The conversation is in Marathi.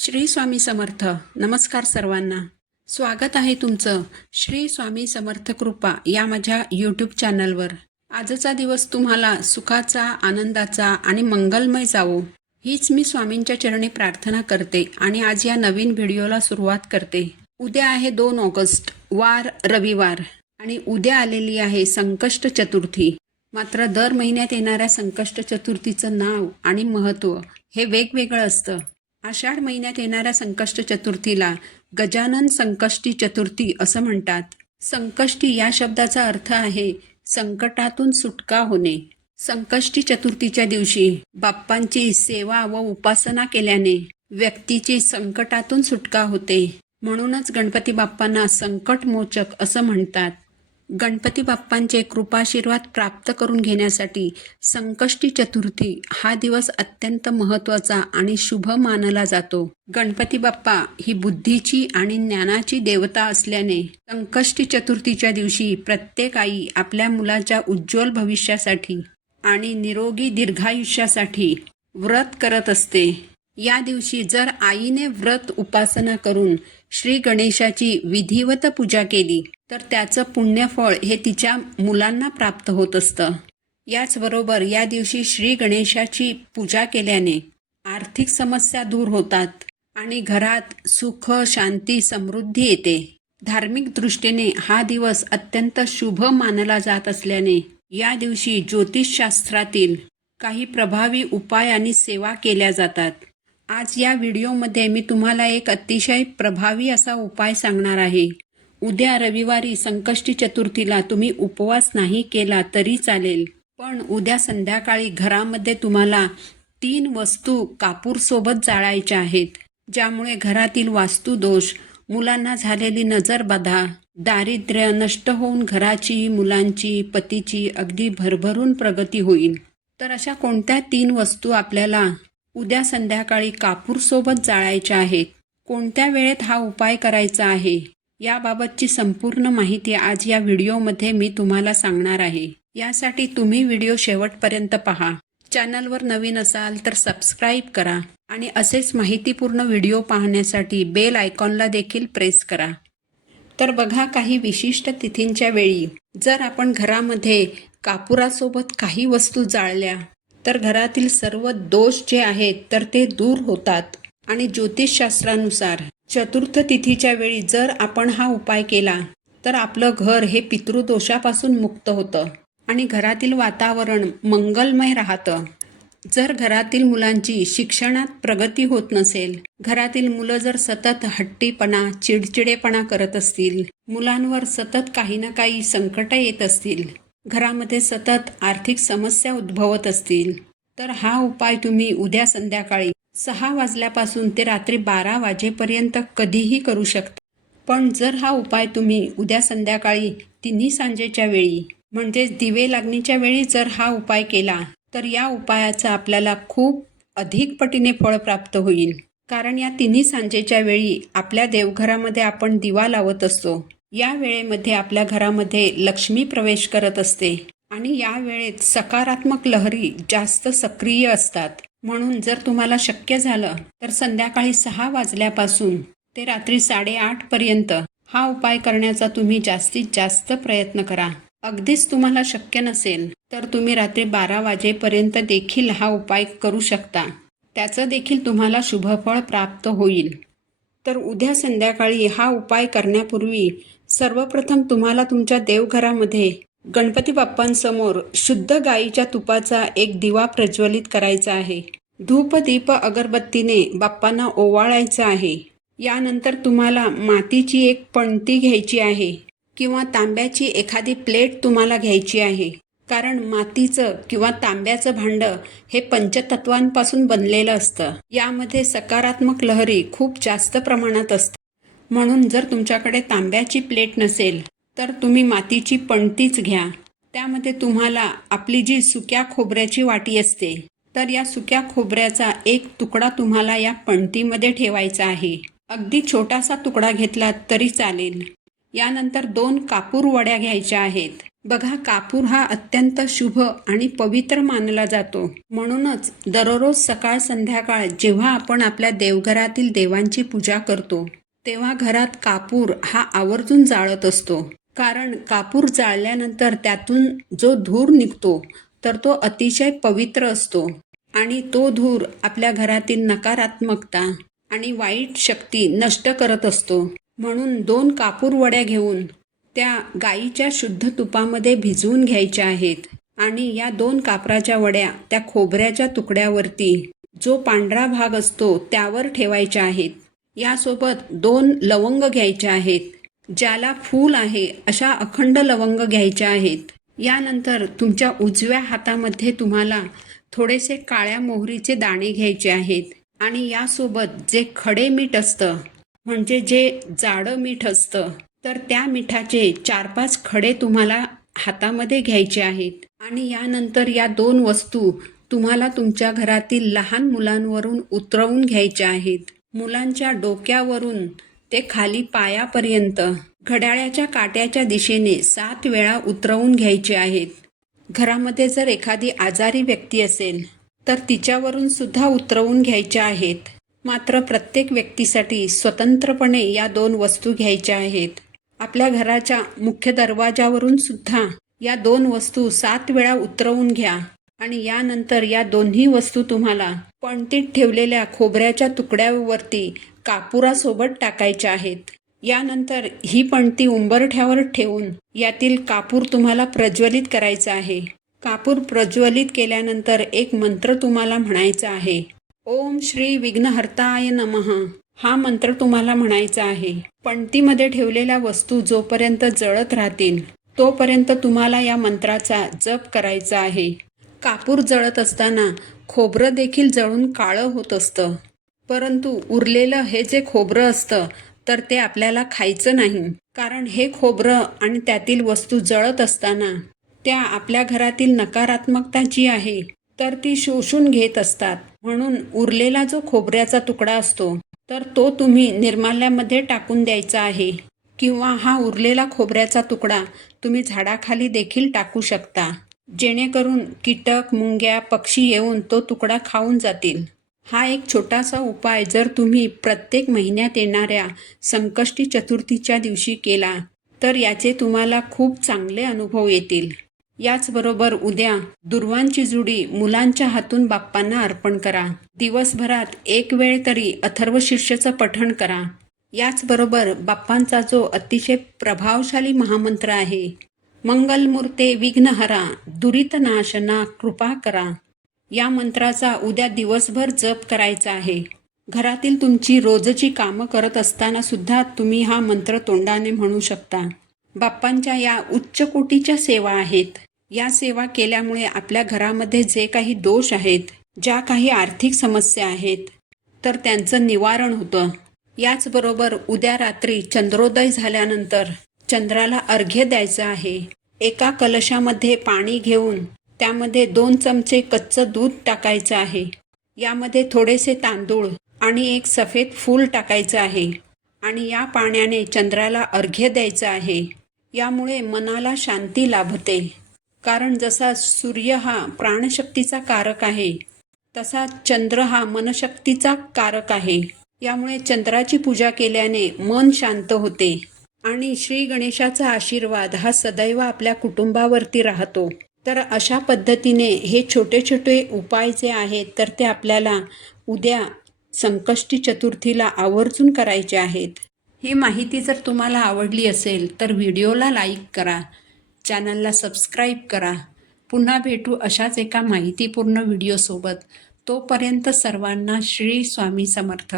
श्री स्वामी समर्थ. नमस्कार सर्वांना. स्वागत आहे तुमचं श्री स्वामी समर्थ कृपा या माझ्या यूट्यूब चॅनलवर. आजचा दिवस तुम्हाला सुखाचा, आनंदाचा आणि मंगलमय जावो हीच मी स्वामींच्या चरणी प्रार्थना करते आणि आज या नवीन व्हिडिओला सुरुवात करते. उद्या आहे 2 ऑगस्ट, वार रविवार, आणि उद्या आलेली आहे संकष्ट चतुर्थी. मात्र दर महिन्यात येणाऱ्या संकष्ट चतुर्थीचं नाव आणि महत्त्व हे वेगवेगळं असतं. आषाढ महिन्यात येणाऱ्या संकष्ट चतुर्थीला गजानन संकष्टी चतुर्थी असं म्हणतात. संकष्टी या शब्दाचा अर्थ आहे संकटातून सुटका होणे. संकष्टी चतुर्थीच्या दिवशी बाप्पांची सेवा व उपासना केल्याने व्यक्तीची संकटातून सुटका होते. म्हणूनच गणपती बाप्पांना संकटमोचक असं म्हणतात. गणपती बाप्पांचे कृपाशीर्वाद प्राप्त करून घेण्यासाठी संकष्टी चतुर्थी हा दिवस अत्यंत महत्त्वाचा आणि शुभ मानला जातो. गणपती बाप्पा ही बुद्धीची आणि ज्ञानाची देवता असल्याने संकष्टी चतुर्थीच्या दिवशी प्रत्येक आई आपल्या मुलाच्या उज्ज्वल भविष्यासाठी आणि निरोगी दीर्घायुष्यासाठी व्रत करत असते. या दिवशी जर आईने व्रत उपासना करून श्री गणेशाची विधिवत पूजा केली तर त्याचं पुण्यफळ हे तिच्या मुलांना प्राप्त होत असतं. याचबरोबर या दिवशी श्री गणेशाची पूजा केल्याने आर्थिक समस्या दूर होतात आणि घरात सुख, शांती, समृद्धी येते. धार्मिक दृष्टीने हा दिवस अत्यंत शुभ मानला जात असल्याने या दिवशी ज्योतिषशास्त्रातील काही प्रभावी उपाय आणि सेवा केल्या जातात. आज या व्हिडिओमध्ये मी तुम्हाला एक अतिशय प्रभावी असा उपाय सांगणार आहे. उद्या रविवारी संकष्टी चतुर्थीला तुम्ही उपवास नाही केला तरी चालेल, पण उद्या संध्याकाळी घरामध्ये तुम्हाला 3 वस्तू कापूरसोबत जाळायच्या आहेत, ज्यामुळे घरातील वास्तुदोष, मुलांना झालेली नजरबाधा, दारिद्र्य नष्ट होऊन घराची, मुलांची, पतीची अगदी भरभरून प्रगती होईल. तर अशा कोणत्या 3 वस्तू आपल्याला उद्या संध्याकाळी कापूरसोबत जाळायच्या आहेत, कोणत्या वेळेत हा उपाय करायचा आहे, याबाबतची संपूर्ण माहिती आज या व्हिडिओमध्ये मी तुम्हाला सांगणार आहे. यासाठी तुम्ही व्हिडिओ शेवटपर्यंत पहा. चॅनलवर नवीन असाल तर सबस्क्राईब करा आणि असेच माहितीपूर्ण व्हिडिओ पाहण्यासाठी बेल आयकॉनला देखील प्रेस करा. तर बघा, काही विशिष्ट तिथींच्या वेळी जर आपण घरामध्ये कापुरासोबत काही वस्तू जाळल्या तर घरातील सर्व दोष जे आहेत तर ते दूर होतात. आणि ज्योतिषशास्त्रानुसार चतुर्थ तिथीच्या वेळी जर आपण हा उपाय केला तर आपलं घर हे पितृदोषापासून मुक्त होतं आणि घरातील वातावरण मंगलमय राहतं. जर घरातील मुलांची शिक्षणात प्रगती होत नसेल, घरातील मुलं जर सतत हट्टीपणा, चिडचिडेपणा करत असतील, मुलांवर सतत काही ना काही संकट येत असतील, घरामध्ये सतत आर्थिक समस्या उद्भवत असतील, तर हा उपाय तुम्ही उद्या संध्याकाळी 6 वाजल्यापासून ते रात्री 12 वाजेपर्यंत कधीही करू शकता. पण जर हा उपाय तुम्ही उद्या संध्याकाळी 3 सांजेच्या वेळी म्हणजेच दिवे लागणीच्या वेळी जर हा उपाय केला तर या उपायाचा आपल्याला खूप अधिक पटीने फळ प्राप्त होईल. कारण या 3 सांजेच्या वेळी आपल्या देवघरामध्ये आपण दिवा लावत असतो. या वेळेमध्ये आपल्या घरामध्ये लक्ष्मी प्रवेश करत असते आणि या वेळेत सकारात्मक लहरी जास्त सक्रिय असतात. म्हणून जर तुम्हाला शक्य झालं तर संध्याकाळी 6 वाजल्यापासून ते रात्री 8:30 पर्यंत हा उपाय करण्याचा तुम्ही जास्तीत जास्त प्रयत्न करा. अगदीच तुम्हाला शक्य नसेल तर तुम्ही रात्री 12 वाजेपर्यंत देखील हा उपाय करू शकता. त्याचं देखील तुम्हाला शुभफळ प्राप्त होईल. तर उद्या संध्याकाळी हा उपाय करण्यापूर्वी सर्वप्रथम तुम्हाला तुमच्या देवघरामध्ये गणपती बाप्पांसमोर शुद्ध गाईच्या तुपाचा एक दिवा प्रज्वलित करायचा आहे. धूप, दीप, अगरबत्तीने बाप्पांना ओवाळायचं आहे. यानंतर तुम्हाला मातीची एक पणती घ्यायची आहे किंवा तांब्याची एखादी प्लेट तुम्हाला घ्यायची आहे. कारण मातीचं किंवा तांब्याचं भांडं हे पंचतत्वांपासून बनलेलं असतं. यामध्ये सकारात्मक लहरी खूप जास्त प्रमाणात असतात. म्हणून जर तुमच्याकडे तांब्याची प्लेट नसेल तर तुम्ही मातीची पणतीच घ्या. त्यामध्ये तुम्हाला आपली जी सुक्या खोबऱ्याची वाटी असते तर या सुक्या खोबऱ्याचा एक तुकडा तुम्हाला या पणतीमध्ये ठेवायचा आहे. अगदी छोटासा तुकडा घेतला तरी चालेल. यानंतर 2 कापूर वड्या घ्यायच्या आहेत. बघा, कापूर हा अत्यंत शुभ आणि पवित्र मानला जातो. म्हणूनच दररोज सकाळ संध्याकाळ जेव्हा आपण आपल्या देवघरातील देवांची पूजा करतो तेव्हा घरात कापूर हा आवर्जून जाळत असतो. कारण कापूर जाळल्यानंतर त्यातून जो धूर निघतो तर तो अतिशय पवित्र असतो आणि तो धूर आपल्या घरातील नकारात्मकता आणि वाईट शक्ती नष्ट करत असतो. म्हणून 2 कापूर वड्या घेऊन त्या गाईच्या शुद्ध तुपामध्ये भिजवून घ्यायच्या आहेत आणि या 2 कापराच्या वड्या त्या खोबऱ्याच्या तुकड्यावरती जो पांढरा भाग असतो त्यावर ठेवायच्या आहेत. यासोबत 2 लवंग घ्यायच्या आहेत. ज्याला फूल आहे अशा अखंड लवंग घ्यायच्या आहेत. यानंतर तुमच्या उजव्या हातामध्ये तुम्हाला थोडेसे काळ्या मोहरीचे दाणे घ्यायचे आहेत आणि यासोबत जे खडे मीठ असतं म्हणजे जे जाडं मीठ असतं तर त्या मिठाचे 4-5 खडे तुम्हाला हातामध्ये घ्यायचे आहेत. आणि यानंतर या 2 वस्तू तुम्हाला तुमच्या घरातील लहान मुलांवरून उतरवून घ्यायच्या आहेत. मुलांच्या डोक्यावरून ते खाली पायापर्यंत घड्याळाच्या काट्याच्या दिशेने 7 वेळा उतरवून घ्यायचे आहेत. घरामध्ये जर एखादी आजारी व्यक्ती असेल तर तिच्यावरून सुद्धा उतरवून घ्यायच्या आहेत. मात्र प्रत्येक व्यक्तीसाठी स्वतंत्रपणे या 2 वस्तू घ्यायच्या आहेत. आपल्या घराच्या मुख्य दरवाजावरून सुद्धा या 2 वस्तू 7 वेळा उतरवून घ्या आणि यानंतर या दोन्ही वस्तू तुम्हाला पणतीत ठेवलेल्या खोबऱ्याच्या तुकड्यावरती कापुरासोबत टाकायच्या आहेत. यानंतर ही पणती उंबरठ्यावर ठेवून यातील कापूर तुम्हाला प्रज्वलित करायचा आहे. कापूर प्रज्वलित केल्यानंतर एक मंत्र तुम्हाला म्हणायचा आहे. ओम श्री विघ्नहर्ताय नमः हा मंत्र तुम्हाला म्हणायचा आहे. पणतीमध्ये ठेवलेल्या वस्तू जोपर्यंत जळत राहतील तोपर्यंत तुम्हाला या मंत्राचा जप करायचा आहे. कापूर जळत असताना खोबरं देखील जळून काळं होत असतं. परंतु उरलेलं हे जे खोबरं असतं तर ते आपल्याला खायचं नाही. कारण हे खोबरं आणि त्यातील वस्तू जळत असताना त्या आपल्या घरातील नकारात्मकता जी आहे तर ती शोषून घेत असतात. म्हणून उरलेला जो खोबऱ्याचा तुकडा असतो तर तो तुम्ही निर्माल्यामध्ये टाकून द्यायचा आहे. किंवा हा उरलेला खोबऱ्याचा तुकडा तुम्ही झाडाखाली देखील टाकू शकता. जेणेकरून कीटक, मुंग्या, पक्षी येऊन तो तुकडा खाऊन जातील. हा एक छोटासा उपाय जर तुम्ही प्रत्येक महिन्यात येणाऱ्या संकष्टी चतुर्थीच्या दिवशी केला तर याचे तुम्हाला खूप चांगले अनुभव येतील. याचबरोबर उद्या दुर्वांची जुडी मुलांच्या हातून बाप्पांना अर्पण करा. दिवसभरात 1 वेळ तरी अथर्वशीर्षचं पठण करा. याचबरोबर बाप्पांचा जो अतिशय प्रभावशाली महामंत्र आहे, मंगलमूर्ते विघ्नहरा दुरितनाशना कृपा करा, या मंत्राचा उद्या दिवसभर जप करायचा आहे. घरातील तुमची रोजची कामं करत असताना सुद्धा तुम्ही हा मंत्र तोंडाने म्हणू शकता. बाप्पांच्या या उच्च कोटीच्या सेवा आहेत. या सेवा केल्यामुळे आपल्या घरामध्ये जे काही दोष आहेत, ज्या काही आर्थिक समस्या आहेत तर त्यांचं निवारण होतं. याचबरोबर उद्या रात्री चंद्रोदय झाल्यानंतर चंद्राला अर्घ्य द्यायचं आहे. एका कलशामध्ये पाणी घेऊन त्यामध्ये 2 चमचे कच्चं दूध टाकायचं आहे. यामध्ये थोडेसे तांदूळ आणि एक सफेद फूल टाकायचं आहे आणि या पाण्याने चंद्राला अर्घ्य द्यायचं आहे. यामुळे मनाला शांती लाभते. कारण जसा सूर्य हा प्राणशक्तीचा कारक आहे तसा चंद्र हा मनशक्तीचा कारक आहे. यामुळे चंद्राची पूजा केल्याने मन शांत होते आणि श्री गणेशाचा आशीर्वाद हा सदैव आपल्या कुटुंबावरती राहतो. तर अशा पद्धतीने हे छोटे छोटे उपाय जे आहेत तर ते आपल्याला उद्या संकष्टी चतुर्थीला आवर्जून करायचे आहेत. ही माहिती जर तुम्हाला आवडली असेल तर व्हिडिओला लाईक करा, चॅनलला सबस्क्राईब करा. पुन्हा भेटू अशाच एका माहितीपूर्ण व्हिडिओसोबत. तोपर्यंत सर्वांना श्री स्वामी समर्थ.